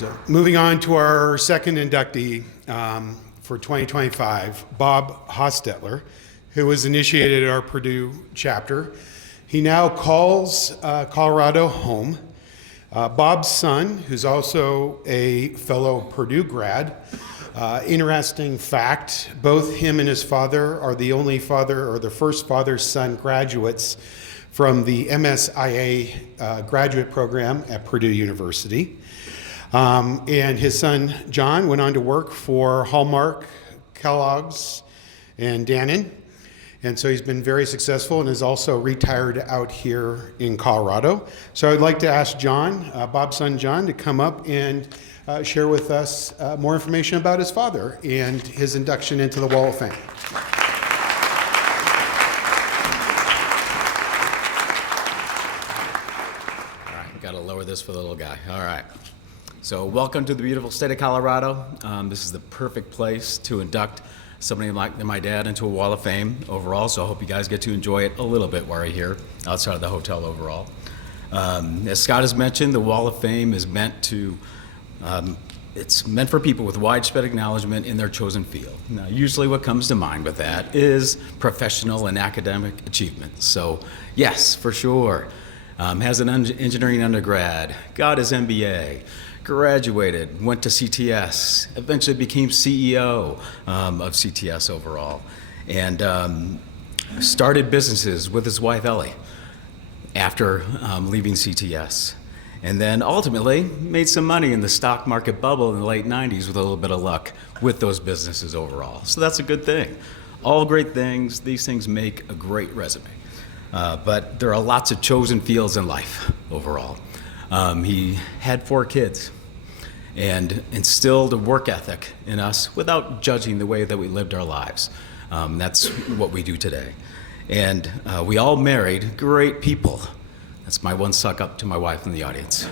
So moving on to our second inductee for 2025, Bob Hostetler, who was initiated at our Purdue chapter. He now calls Colorado home. Bob's son, who's also a fellow Purdue grad, interesting fact, both him and his father are the only father or the first father-son graduates from the MSIA graduate program at Purdue University. And his son, John, went on to work for Hallmark, Kellogg's, and Dannon. And so he's been very successful and is also retired out here in Colorado. So I'd like to ask John, Bob's son John, to come up and share with us more information about his father and his induction into the Wall of Fame. All right, got to lower this for the little guy. All right. So welcome to the beautiful state of Colorado. This is the perfect place to induct somebody like my dad into a Wall of Fame overall, so I hope you guys get to enjoy it a little bit while you're here outside of the hotel overall. As Scott has mentioned, the Wall of Fame is meant to, it's meant for people with widespread acknowledgement in their chosen field. Now, usually what comes to mind with that is professional and academic achievements. So yes, for sure, has an engineering undergrad, got his MBA, graduated, went to CTS, eventually became CEO of CTS overall, and started businesses with his wife Ellie after leaving CTS. And then ultimately made some money in the stock market bubble in the late 90s with a little bit of luck with those businesses overall. So that's a good thing. All great things, these things make a great resume. But there are lots of chosen fields in life overall. He had 4 kids and instilled a work ethic in us without judging the way that we lived our lives. That's what we do today. And we all married great people. That's my one suck up to my wife in the audience.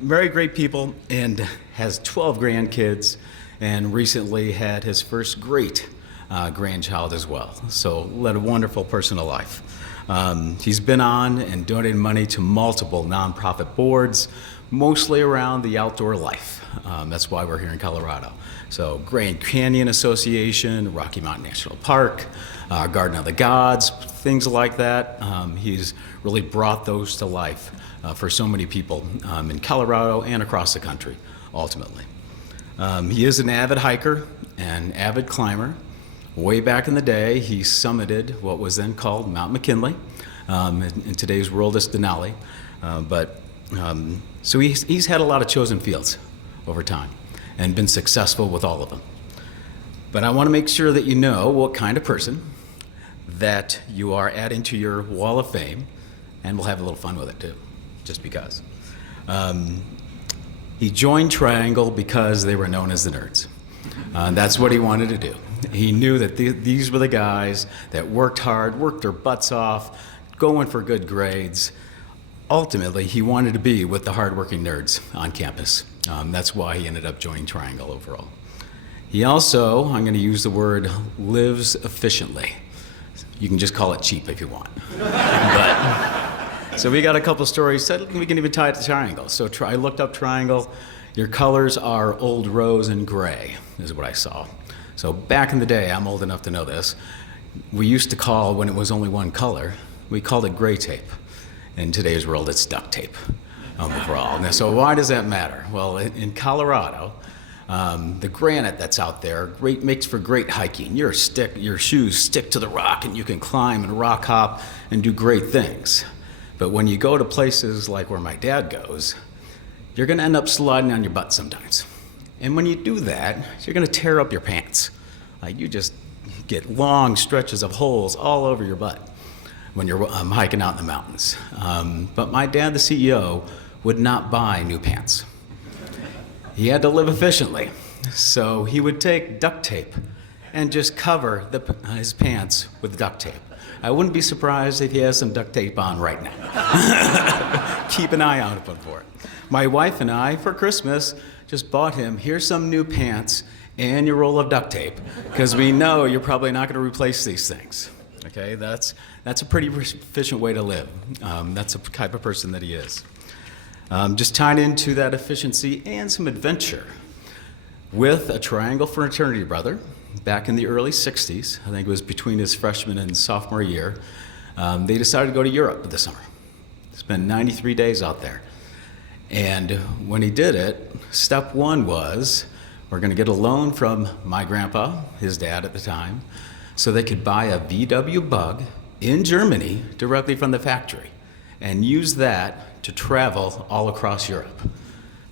Married great people and has 12 grandkids and recently had his first great grandchild as well. So led a wonderful personal life. He's been on and donated money to multiple nonprofit boards, mostly around the outdoor life. That's why we're here in Colorado. So Grand Canyon Association, Rocky Mountain National Park, Garden of the Gods, things like that. He's really brought those to life for so many people in Colorado and across the country, ultimately. He is an avid hiker and avid climber. Way back in the day, he summited what was then called Mount McKinley. In today's world, it's Denali. So he's had a lot of chosen fields over time and been successful with all of them. But I want to make sure that you know what kind of person that you are adding to your Wall of Fame, and we'll have a little fun with it too, just because. He joined Triangle because they were known as the nerds. That's what he wanted to do. He knew that these were the guys that worked hard, worked their butts off, going for good grades. Ultimately, he wanted to be with the hardworking nerds on campus. That's why he ended up joining Triangle overall. He also, I'm going to use the word, lives efficiently. You can just call it cheap if you want. So we got a couple stories. We can even tie it to Triangle. So I looked up Triangle. Your colors are old rose and gray, is what I saw. So back in the day, I'm old enough to know this, we used to call, when it was only one color, we called it gray tape. In today's world, it's duct tape overall. And so why does that matter? Well, in Colorado, the granite that's out there makes for great hiking. Your shoes stick to the rock and you can climb and rock hop and do great things. But when you go to places like where my dad goes, you're gonna end up sliding on your butt sometimes. And when you do that, you're gonna tear up your pants. Like you just get long stretches of holes all over your butt when you're hiking out in the mountains. But my dad, the CEO, would not buy new pants. He had to live efficiently. So he would take duct tape and just cover his pants with duct tape. I wouldn't be surprised if he has some duct tape on right now. Keep an eye out for it. My wife and I, for Christmas, just bought him, here's some new pants and your roll of duct tape, because we know you're probably not going to replace these things. Okay, that's a pretty efficient way to live. That's the type of person that he is. Just tying into that efficiency and some adventure with a Triangle Fraternity brother back in the early 60s. I think it was between his freshman and sophomore year. They decided to go to Europe this summer. Spent 93 days out there. And when he did it, step one was, we're going to get a loan from my grandpa, his dad at the time, so they could buy a VW Bug in Germany directly from the factory and use that to travel all across Europe.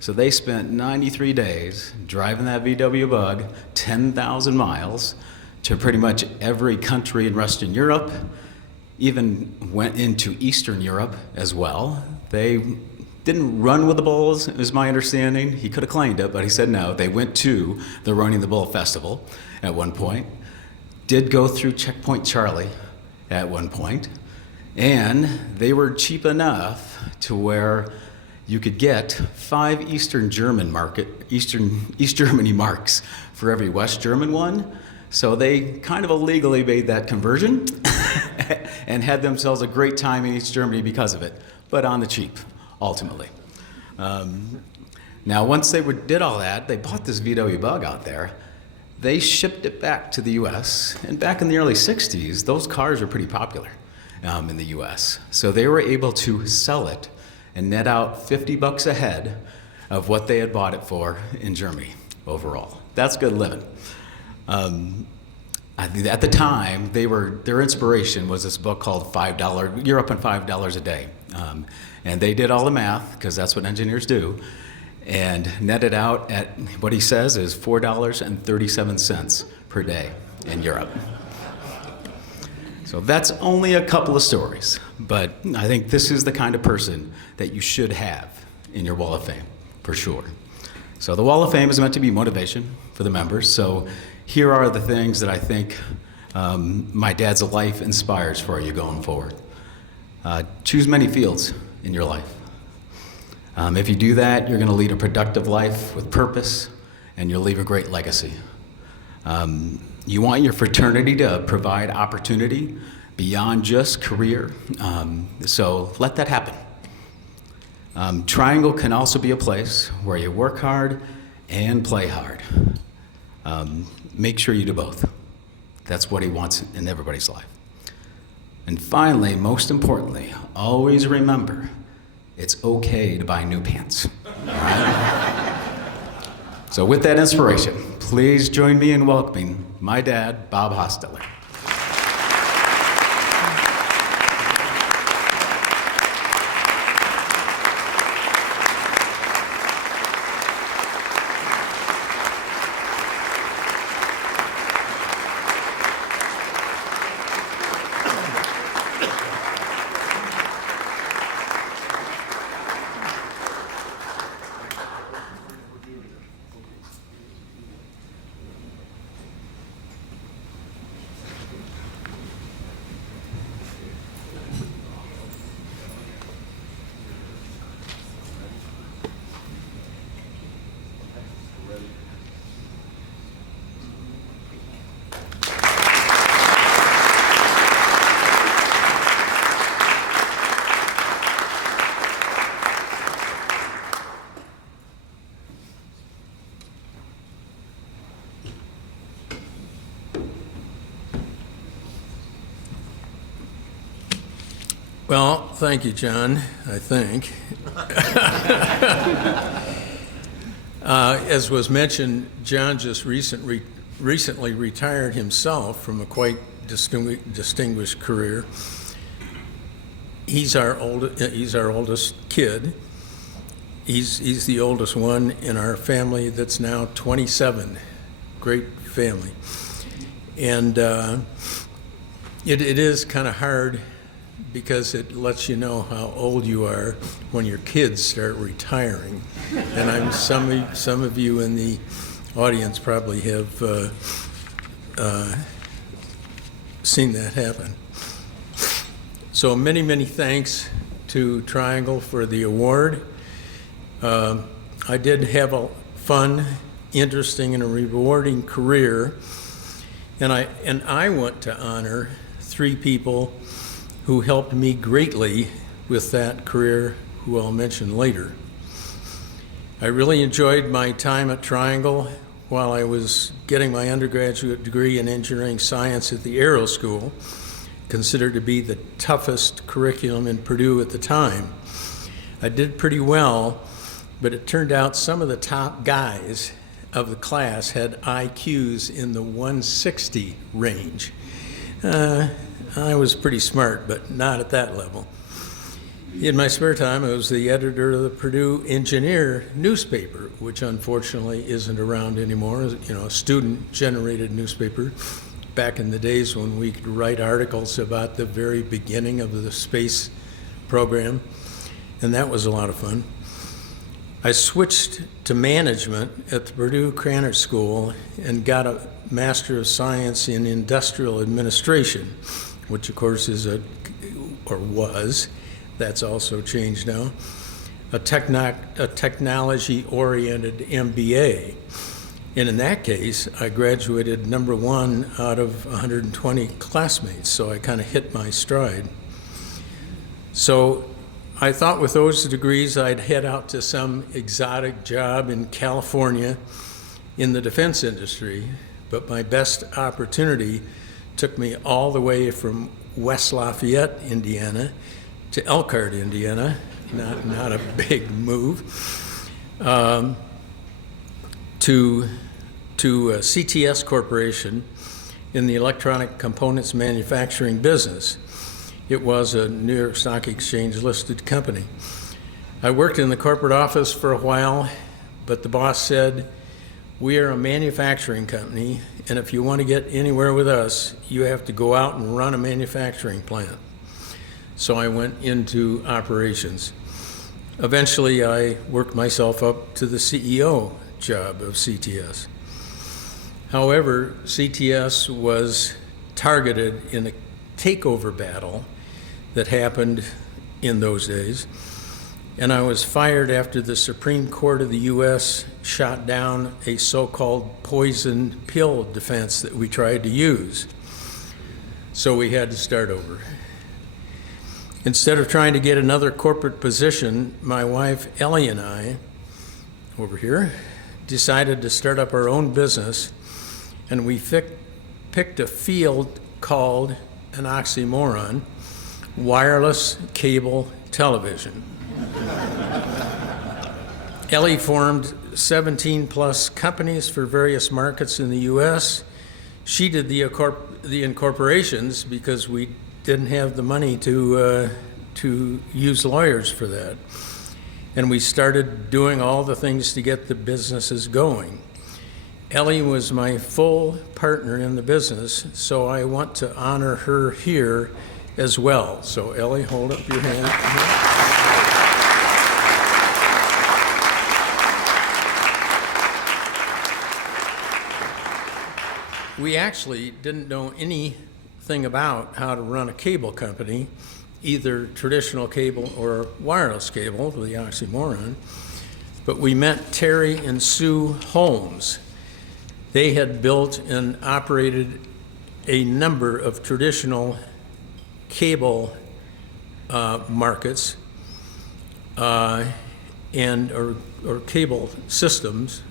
So they spent 93 days driving that VW Bug 10,000 miles to pretty much every country in Western Europe, even went into Eastern Europe as well. They didn't run with the bulls, is my understanding. He could have claimed it, but he said no. They went to the Running the Bull Festival at one point, did go through Checkpoint Charlie at one point, and they were cheap enough to where you could get 5 East Germany marks for every West German one. So they kind of illegally made that conversion and had themselves a great time in East Germany because of it, but on the cheap, ultimately. Now, once they did all that, they bought this VW Bug out there. They shipped it back to the US, and back in the early 60s, those cars were pretty popular in the US. So they were able to sell it and net out $50 a head of what they had bought it for in Germany overall. That's good living. I think at the time, their inspiration was this book called Europe on $5 a Day. And they did all the math, because that's what engineers do, and netted out at what he says is $4.37 per day in Europe. So that's only a couple of stories, but I think this is the kind of person that you should have in your Wall of Fame, for sure. So the Wall of Fame is meant to be motivation for the members, so here are the things that I think my dad's life inspires for you going forward. Choose many fields in your life. If you do that, you're going to lead a productive life with purpose, and you'll leave a great legacy. You want your fraternity to provide opportunity beyond just career, so let that happen. Triangle can also be a place where you work hard and play hard. Make sure you do both. That's what he wants in everybody's life. And finally, most importantly, always remember, it's okay to buy new pants. All right? So with that inspiration, please join me in welcoming my dad, Bob Hostetler. Well, thank you, John, I think. As was mentioned, John just recently retired himself from a quite distinguished career. He's our oldest kid. He's the oldest one in our family that's now 27. Great family. And it is kind of hard because it lets you know how old you are when your kids start retiring. And some of you in the audience probably have seen that happen. So many thanks to Triangle for the award. I did have a fun, interesting, and a rewarding career, and I want to honor 3 people who helped me greatly with that career, who I'll mention later. I really enjoyed my time at Triangle while I was getting my undergraduate degree in engineering science at the Aero School, considered to be the toughest curriculum in Purdue at the time. I did pretty well, but it turned out some of the top guys of the class had IQs in the 160 range. I was pretty smart, but not at that level. In my spare time, I was the editor of the Purdue Engineer newspaper, which unfortunately isn't around anymore, a student-generated newspaper. Back in the days when we could write articles about the very beginning of the space program, and that was a lot of fun. I switched to management at the Purdue Granite School and got a Master of Science in Industrial Administration, which of course is that's also changed now, a technology-oriented MBA. And in that case, I graduated number 1 out of 120 classmates, so I kind of hit my stride. So I thought with those degrees I'd head out to some exotic job in California in the defense industry, but my best opportunity took me all the way from West Lafayette, Indiana, to Elkhart, Indiana, not a big move, to CTS Corporation in the electronic components manufacturing business. It was a New York Stock Exchange listed company. I worked in the corporate office for a while, but the boss said, "We are a manufacturing company, and if you want to get anywhere with us, you have to go out and run a manufacturing plant." So I went into operations. Eventually, I worked myself up to the CEO job of CTS. However, CTS was targeted in a takeover battle that happened in those days, and I was fired after the Supreme Court of the U.S. shot down a so-called poison pill defense that we tried to use. So we had to start over. Instead of trying to get another corporate position, my wife Ellie and I, over here, decided to start up our own business, and we picked a field called an oxymoron, wireless cable television. Ellie formed 17 plus companies for various markets in the U.S. She did the incorporations because we didn't have the money to use lawyers for that. And we started doing all the things to get the businesses going. Ellie was my full partner in the business, so I want to honor her here as well. So Ellie, hold up your hand. We actually didn't know anything about how to run a cable company, either traditional cable or wireless cable, the oxymoron, but we met Terry and Sue Holmes. They had built and operated a number of traditional cable markets and or cable systems,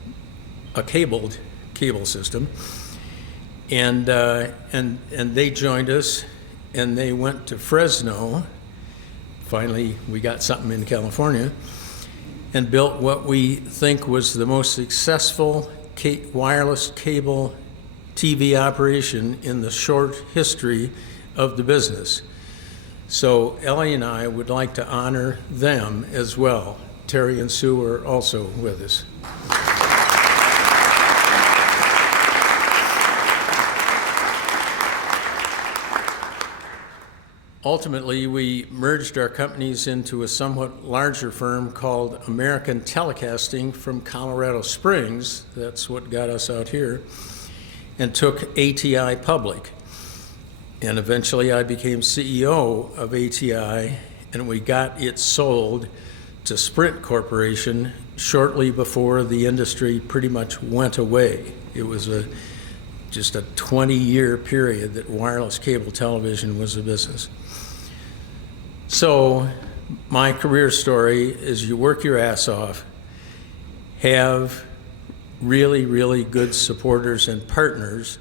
a cabled cable system, and they joined us, and they went to Fresno. Finally, we got something in California, and built what we think was the most successful wireless cable TV operation in the short history of the business. So Ellie and I would like to honor them as well. Terry and Sue are also with us. Ultimately, we merged our companies into a somewhat larger firm called American Telecasting from Colorado Springs, that's what got us out here, and took ATI public. And eventually I became CEO of ATI, and we got it sold to Sprint Corporation shortly before the industry pretty much went away. It was just a 20-year period that wireless cable television was a business. So my career story is you work your ass off, have really, really good supporters and partners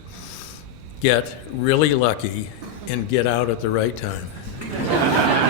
get really lucky and get out at the right time.